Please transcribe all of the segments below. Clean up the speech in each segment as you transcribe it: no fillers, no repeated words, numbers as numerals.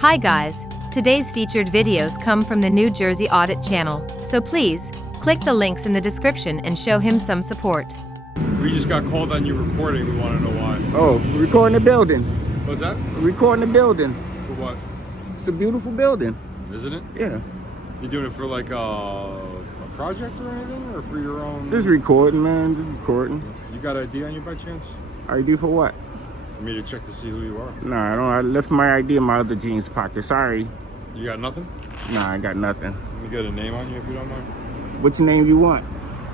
Hi guys, today's featured videos come from the New Jersey Audit channel, so please, click the links in the description and show him some support. We just got called on you recording, we want to know why. Oh, recording the building. What's that? Recording the building. For what? It's a beautiful building. Isn't it? Yeah. You doing it for like a project or anything, or for your own? Just recording, man, just recording. You got ID on you by chance? ID for what? For me to check to see who you are. Nah, I don't. I left my ID in my other jeans pocket. Sorry. You got nothing? Nah, I got nothing. Let me get a name on you if you don't mind. Which name you want?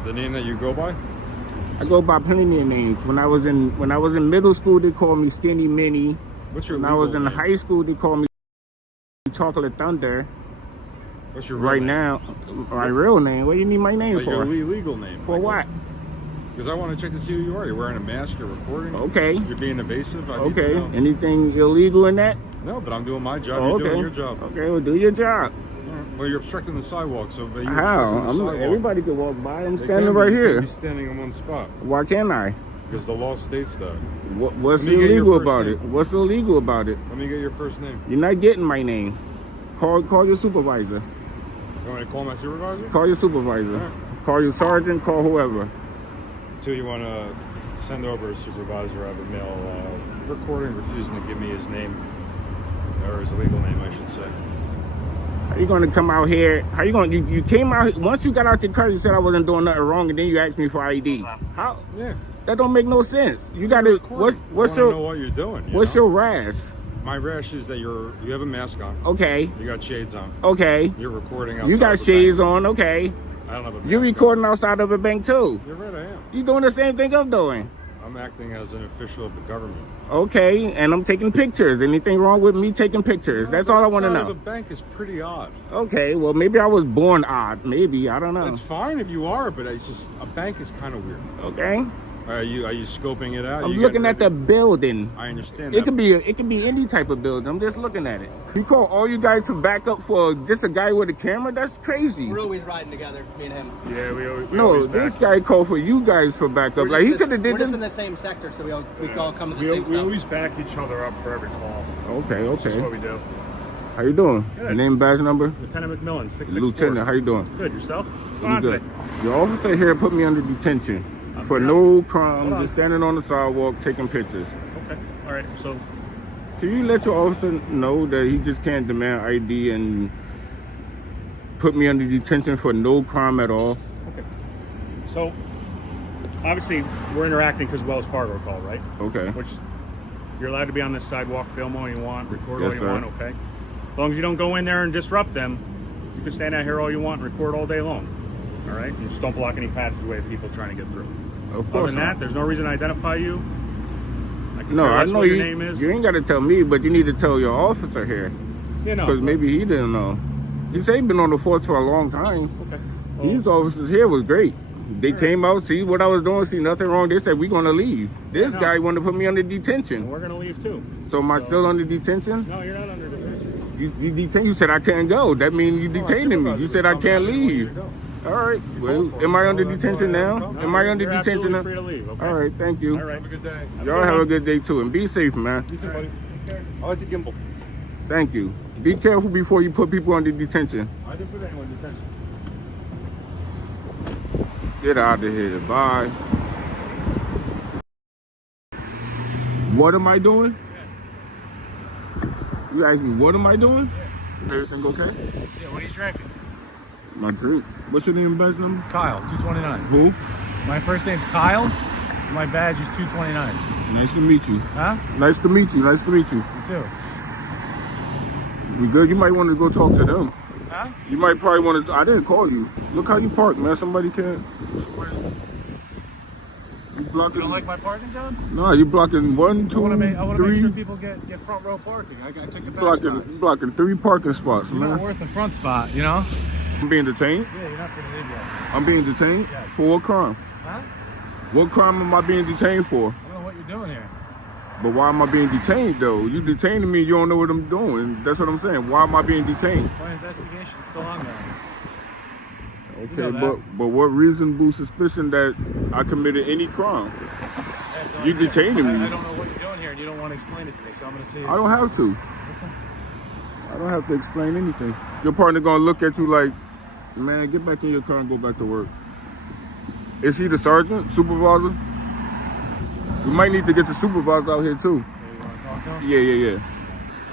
The name that you go by? I go by plenty of names. When I was in middle school, they called me Skinny Minnie. What's your When I was in high school, they called me Chocolate Thunder. What's your real right name? Now, my real name. What do you need my name Like for? your legal name. For what? Because I want to check to see who you are. You're wearing a mask, you're recording. Okay. You're being evasive. I need Okay. to know. Anything illegal in that? No, but I'm doing my job. Oh, You're okay. doing your job. Okay, well, do your job. Well, you're obstructing the sidewalk, so that you're How? obstructing the sidewalk. Everybody can walk by. I'm They standing can't right be- You here. can't be standing in one spot Why can't I? because the law states that. What's Let me get your illegal first about name. it? What's illegal about it? Let me get your first name. You're not getting my name. Call your supervisor. You want me to call my supervisor? Call your supervisor. Alright. Call your sergeant. Call whoever. Until you want to send over a supervisor, I have a male recording refusing to give me his name, or his legal name, I should say. How you gonna come out here? How you gonna? You came out once you got out your car. You said I wasn't doing nothing wrong, and then you asked me for ID. How? Yeah. That don't make no sense. You gotta. Recording. What's I wanna your? know what you're doing? What's your rash? My rash is that you have a mask on. Okay. You got shades on. Okay. You're recording outside You got of a shades bank. on. Okay. I don't have a mask You're recording on. outside of a bank too. You're right, I am. You doing the same thing I'm doing. I'm acting as an official of the government. Okay, and I'm taking pictures. Anything wrong with me taking pictures? That's all I want to Outside know. of a bank is pretty odd. Okay, well maybe I was born odd. Maybe I don't know. It's fine if you are, but it's just a bank is kind of weird. Okay, Are you scoping it out? I'm You looking getting at the ready? building. I understand. It that. could be any type of building. I'm just looking at it. You call all you guys to back up for just a guy with a camera? That's crazy. We're always riding together, me and him. Yeah, we always. No, this guy called for you guys for backup. Like he could have did We're this. just in the same sector, so we all come to the We same stuff. always back each other up for every call. Okay, That's what okay. we do. How you doing? Good. Name, badge number? Lieutenant McMillan, 664. Lieutenant, how you doing? Good, yourself? What's going I'm on good. today? Your officer here put me under detention for yeah. no crime, Hold on. just standing on the sidewalk taking pictures. Okay, all right, so Can you let your officer know that he just can't demand ID and put me under detention for no crime at all? so obviously we're interacting because Wells Fargo called, right? Okay. Which you're allowed to be on this sidewalk, film all you want, record Yes, all you sir. want, okay? As long as you don't go in there and disrupt them, you can stand out here all you want and record all day long. All right? And just don't block any passageway of people trying to get through. Of Other course than that, not. there's no reason to identify you. I can No, care I less know what your you. name is. You ain't got to tell me, but you need to tell your officer here You know. because maybe he didn't know. He said he been on the force for a long time. Okay. These officers here was great. They came out, see what I was doing, see nothing wrong. They said, we're going to leave. This know. guy wanted to put me under And detention. we're gonna leave too. So am I still under detention? No, you're not under detention. You detain. You said I can't go. That means you detaining me. You said I can't leave. All right. Well, am I under detention now? Am I under You're detention absolutely now? free to leave. Okay. All right. Thank you. All right. Have a good day. Y'all have a good day too, and be safe, man. You too, buddy. I like the gimbal. Thank you. Be careful before you put people under detention. I didn't put anyone in detention. Get out of here. Bye. What am I doing? You asked me, what am I doing? Everything okay? Yeah, what are you drinking? My drink. What's your name and badge number? Kyle, 229. Who? My first name's Kyle. My badge is 229. Nice to meet you. Huh? Nice to meet you. Nice to meet you. You too. We good? You might want to go talk to them. Huh? You might probably want to. I didn't call you. Look how you park, man. Somebody can't. You blocking? You don't like my parking job? No, you blocking one, I want to two, make sure three. people get front row parking. I took the back Blocking, spots. blocking 3 parking spots, You're not man. worth the front spot, you know? I'm being detained. Yeah, you're not going to leave yet. I'm being detained Yes. for what crime? Huh? What crime am I being detained for? I don't know what you're doing here. But why am I being detained though? You detaining me, you don't know what I'm doing. That's what I'm saying. Why am I being detained? My investigation's still on there. Okay, know but what reasonable suspicion that I committed any crime? I have no You idea. detaining me. I don't know what you're doing here, and you don't want to explain it to me, so I'm going to see. I don't have to. I don't have to explain anything. Your partner gonna look at you like, man, get back in your car and go back to work. Is he the sergeant, supervisor? We might need to get the supervisor out here too. Hey, you want to talk to them? Yeah.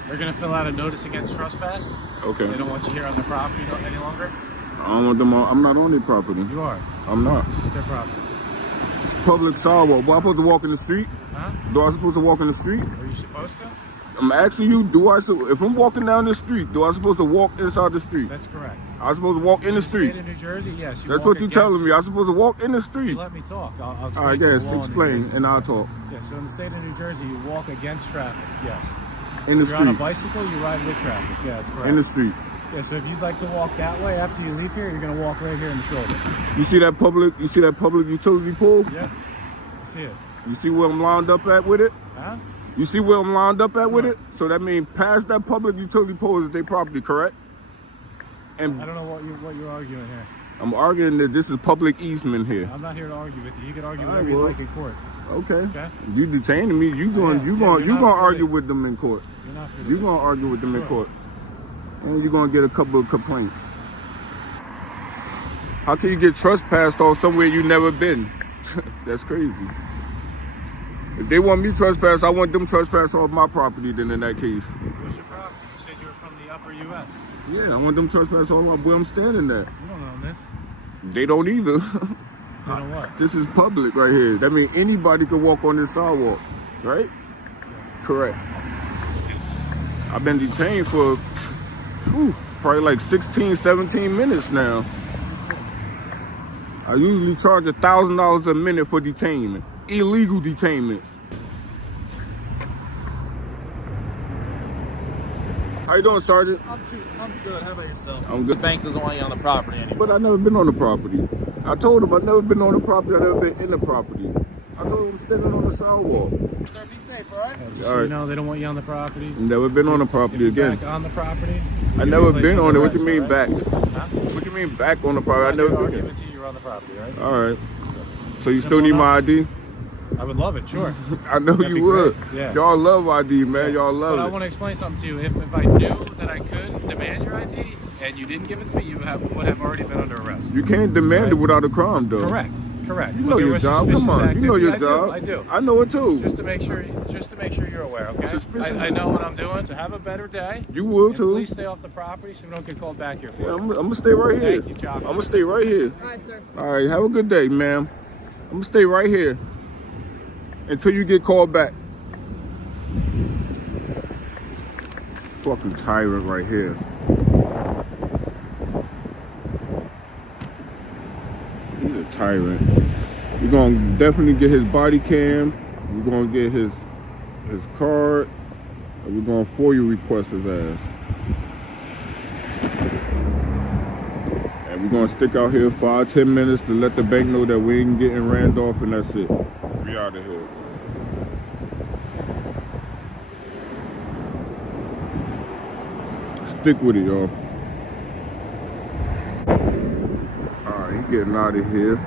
They're going to fill out a notice against trespass. Okay. They don't want you here on their property any longer. I don't want them on, I'm not on their property. You are. I'm not. This is their property. It's public sidewalk. Well, I'm supposed to walk in the street? Huh? Do I supposed to walk in the street? Are you supposed to? I'm asking you, if I'm walking down the street, do I supposed to walk inside the street? That's correct. I'm supposed to walk in the street. State of New Jersey, yes. That's what you're telling me. I'm supposed to walk in the street. Let me talk. I'll explain. All right, to yes, the law in New explain, Jersey. and I'll talk. Yeah, so in the state of New Jersey, you walk against traffic, yes. In the If you're on a street. bicycle, you ride with traffic. Yeah, that's correct. In the street. Yeah, so if you'd like to walk that way, after you leave here, you're going to walk right here in the shoulder. You see that public utility pole? Yeah, I see it. You see where I'm lined up at with it? Huh? You see where I'm lined up at with it? So that means past that public utility pole is their property, correct? And I don't know what you're arguing here. I'm arguing that this is public easement here. I'm not here to argue with you. You can argue All whatever right, you well. like in court. Okay. Okay. You detaining me. You you're gonna not argue really- with them in court. You're not You gonna argue with them in court. And you're gonna get a couple of complaints. How can you get trespassed on somewhere you never been? That's crazy. If they want me trespassed, I want them trespassed off my property then in that case. What's your property? You said you were from the upper U.S. Yeah, I want them trespassed off where I'm standing at. You don't own this. They don't either. You know what? This is public right here. That means anybody can walk on this sidewalk, right? Correct. I've been detained for probably like 16, 17 minutes now. I usually charge $1,000 a minute for detainment, illegal detainments. How you doing, Sergeant? I'm good. How about yourself? I'm good. The bank doesn't want you on the property anymore. But I've never been on the property. I told him I've never been on the property. I've never been in the property. I told him I'm standing on the sidewalk. Sir, be safe, all right? Just All so right. you know, they don't want you on the property. Never been on the If property you're again. back on the property. I you'll never be placed been on it. under What you mean arrest, back? all right? Huh? What you mean back on the property? I I'm never not been arguing there. with you. You're on the property, right? All right. So you still Simple need my enough. ID? I would love it, sure. I know That'd you be would. great, yeah. Y'all love ID, man. Y'all But I love want it. to explain something to you. If I knew that I could demand your ID and you didn't give it to me, you would have already been under arrest. You can't demand it Right. without a crime, though. Correct. You But know there your was job. suspicious Come on. You know your activity. job. I do. I know it too. Just to make sure you're aware, okay? Suspicious. I know what I'm doing. So have a better day. You will And too. please stay off the property so we don't get called back here for Yeah, it. I'm gonna stay right here. Thank you, Chopper. I'm gonna stay right here. All right, sir. All right. Have a good day, ma'am. I'm gonna stay right here until you get called back. Fucking tyrant right here. He's a tyrant. We're gonna definitely get his body cam. We're gonna get his card. And we're gonna FOIA request his ass. And we're gonna stick out here 5-10 minutes to let the bank know that we ain't getting ran off, and that's it. We out of here. Stick with it, y'all. Alright, he getting out of here.